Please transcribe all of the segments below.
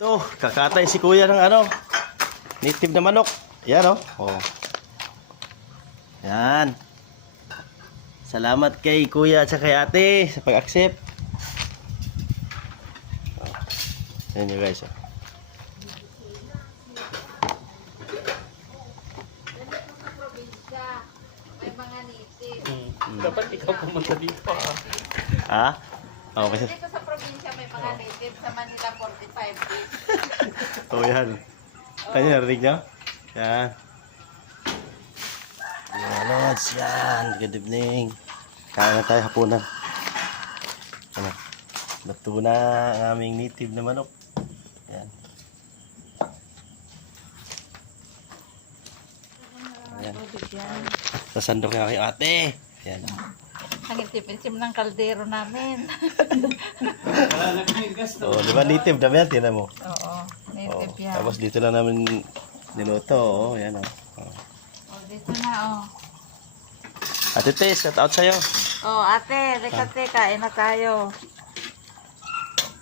Ito, kakatay si kuya ng ano, native na manok. Yan oh. Yan. Salamat kay kuya at kay ate sa pag-accept. Yan yun guys. May mga native. Dapat ikaw pumunta dito Ha? Oh, kasi Dito sa probinsya may mga native. Sa Manila 45 days. oh, yan. Kanya narinig niyo? Yan. Yan, Lods. Yan. Good evening. Kain na tayo hapunan. Ano? Luto na ang aming native na manok. Yan. Ayan. Sasandok nga kayo ate. Yan. Ang itipinsim ng kaldero namin. Oh, di ba native na yan? Tinan mo. Oo, Oh, native yan. tapos dito lang namin niluto. Oh, yan oh. Oh, dito na Ate Tess, cut out sa'yo. Oh, ate, rekate, kain na tayo.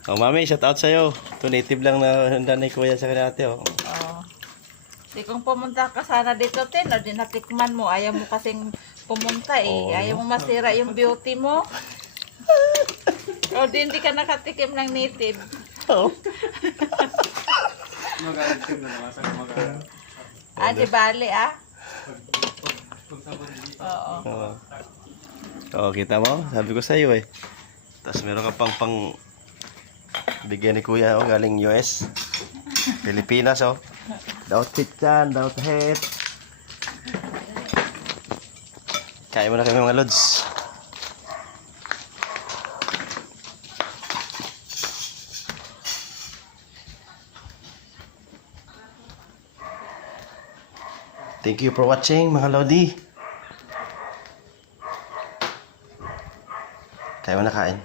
Oh, mami, shout out sa'yo. Ito native lang na handa ni kuya sa kanila ate. Oh. Oh. Di kung pumunta ka sana dito, Tin, o di natikman mo. Ayaw mo kasing pumunta eh. Oo. Ayaw mo masira yung beauty mo. O di hindi ka nakatikim ng native. Oh. Ah, di bali ah. Oo. Oh. Oh, kita mo? Sabi ko sa'yo eh. Tapos meron ka pang bigyan ni kuya oh, galing US. Pilipinas oh. Daut kitchan, daut head. Kain mo na kami mga lods. Thank you for watching mga lodi. Kain mo na kain.